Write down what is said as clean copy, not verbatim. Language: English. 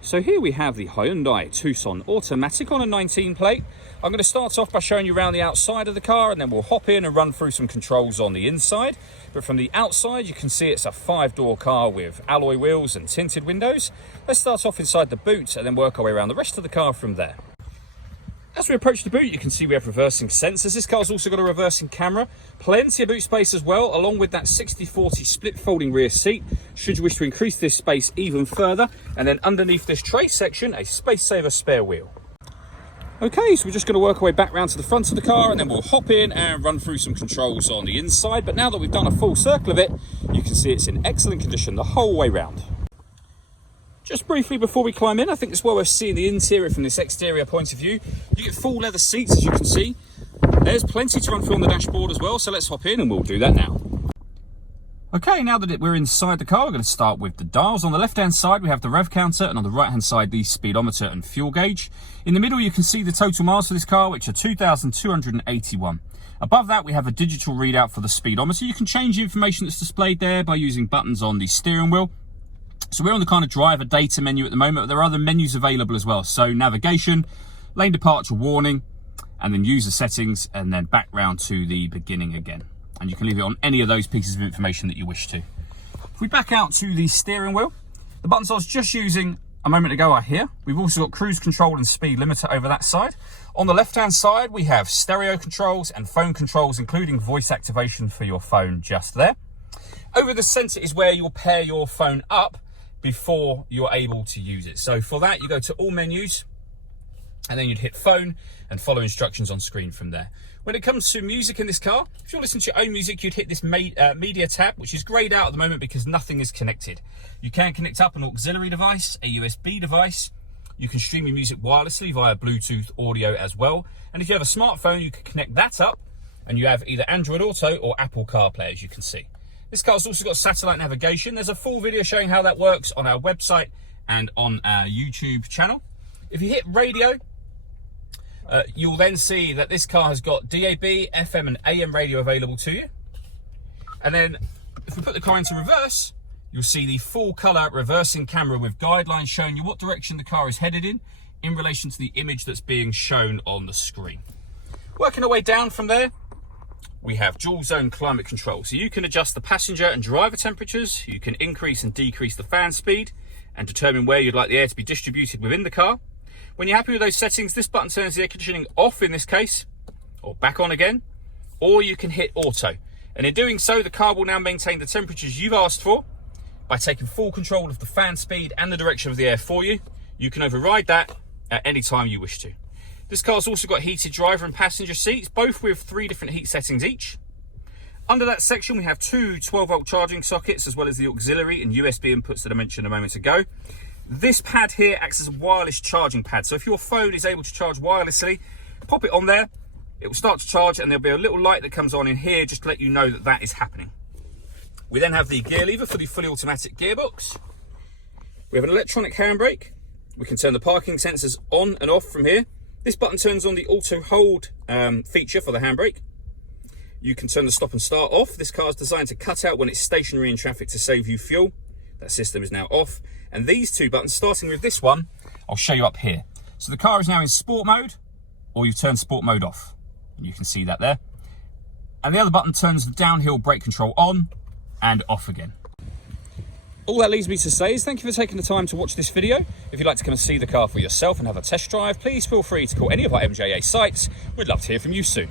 So here we have the Hyundai Tucson automatic on a 19 plate. I'm going to start off by showing you around the outside of the car, and then we'll hop in and run through some controls on the inside. But from the outside, you can see it's a 5-door car with alloy wheels and tinted windows. Let's start off inside the boot and then work our way around the rest of the car from there. As we approach the boot, you can see we have reversing sensors. This car's also got a reversing camera, plenty of boot space as well, along with that 60/40 split folding rear seat, should you wish to increase this space even further. And then underneath this tray section, a space saver spare wheel. Okay, so we're just going to work our way back round to the front of the car, and then we'll hop in and run through some controls on the inside. But now that we've done a full circle of it, you can see it's in excellent condition the whole way round. Just briefly before we climb in, I think it's well worth seeing the interior from this exterior point of view. You get full leather seats, as you can see. There's plenty to run through on the dashboard as well, so let's hop in and we'll do that now. Okay, now that we're inside the car, we're going to start with the dials. On the left-hand side, we have the rev counter, and on the right-hand side, the speedometer and fuel gauge. In the middle, you can see the total miles for this car, which are 2,281. Above that, we have a digital readout for the speedometer. You can change the information that's displayed there by using buttons on the steering wheel. So we're on the kind of driver data menu at the moment, but there are other menus available as well. So navigation, lane departure warning, and then user settings, and then back round to the beginning again. And you can leave it on any of those pieces of information that you wish to. If we back out to the steering wheel, the buttons I was just using a moment ago are here. We've also got cruise control and speed limiter over that side. On the left-hand side, we have stereo controls and phone controls, including voice activation for your phone just there. Over the center is where you'll pair your phone up before you're able to use it. So for that, you go to all menus, and then you'd hit phone and follow instructions on screen from there. When it comes to music in this car, if you're listening to your own music, you'd hit this media tab, which is grayed out at the moment because nothing is connected. You can connect up an auxiliary device, a USB device. You can stream your music wirelessly via Bluetooth audio as well. And if you have a smartphone, you can connect that up, and you have either Android Auto or Apple CarPlay, as you can see. This car's also got satellite navigation. There's a full video showing how that works on our website and on our YouTube channel. If you hit radio, you'll then see that this car has got DAB, FM and AM radio available to you. And then if we put the car into reverse, you'll see the full color reversing camera with guidelines showing you what direction the car is headed in relation to the image that's being shown on the screen. Working our way down from there, we have dual zone climate control. So you can adjust the passenger and driver temperatures. You can increase and decrease the fan speed and determine where you'd like the air to be distributed within the car. When you're happy with those settings, this button turns the air conditioning off in this case, or back on again, or you can hit auto. And in doing so, the car will now maintain the temperatures you've asked for by taking full control of the fan speed and the direction of the air for you. You can override that at any time you wish to. This car's also got heated driver and passenger seats, both with 3 different heat settings each. Under that section, we have 2 12-volt charging sockets, as well as the auxiliary and USB inputs that I mentioned a moment ago. This pad here acts as a wireless charging pad. So if your phone is able to charge wirelessly, pop it on there, it will start to charge, and there'll be a little light that comes on in here just to let you know that that is happening. We then have the gear lever for the fully automatic gearbox. We have an electronic handbrake. We can turn the parking sensors on and off from here. This button turns on the auto hold feature for the handbrake. You can turn the stop and start off. This car is designed to cut out when it's stationary in traffic to save you fuel. That system is now off. And these 2 buttons, starting with this one, I'll show you up here. So the car is now in sport mode, or you've turned sport mode off. And you can see that there. And the other button turns the downhill brake control on and off again. All that leaves me to say is thank you for taking the time to watch this video. If you'd like to come and see the car for yourself and have a test drive, please feel free to call any of our MJA sites. We'd love to hear from you soon.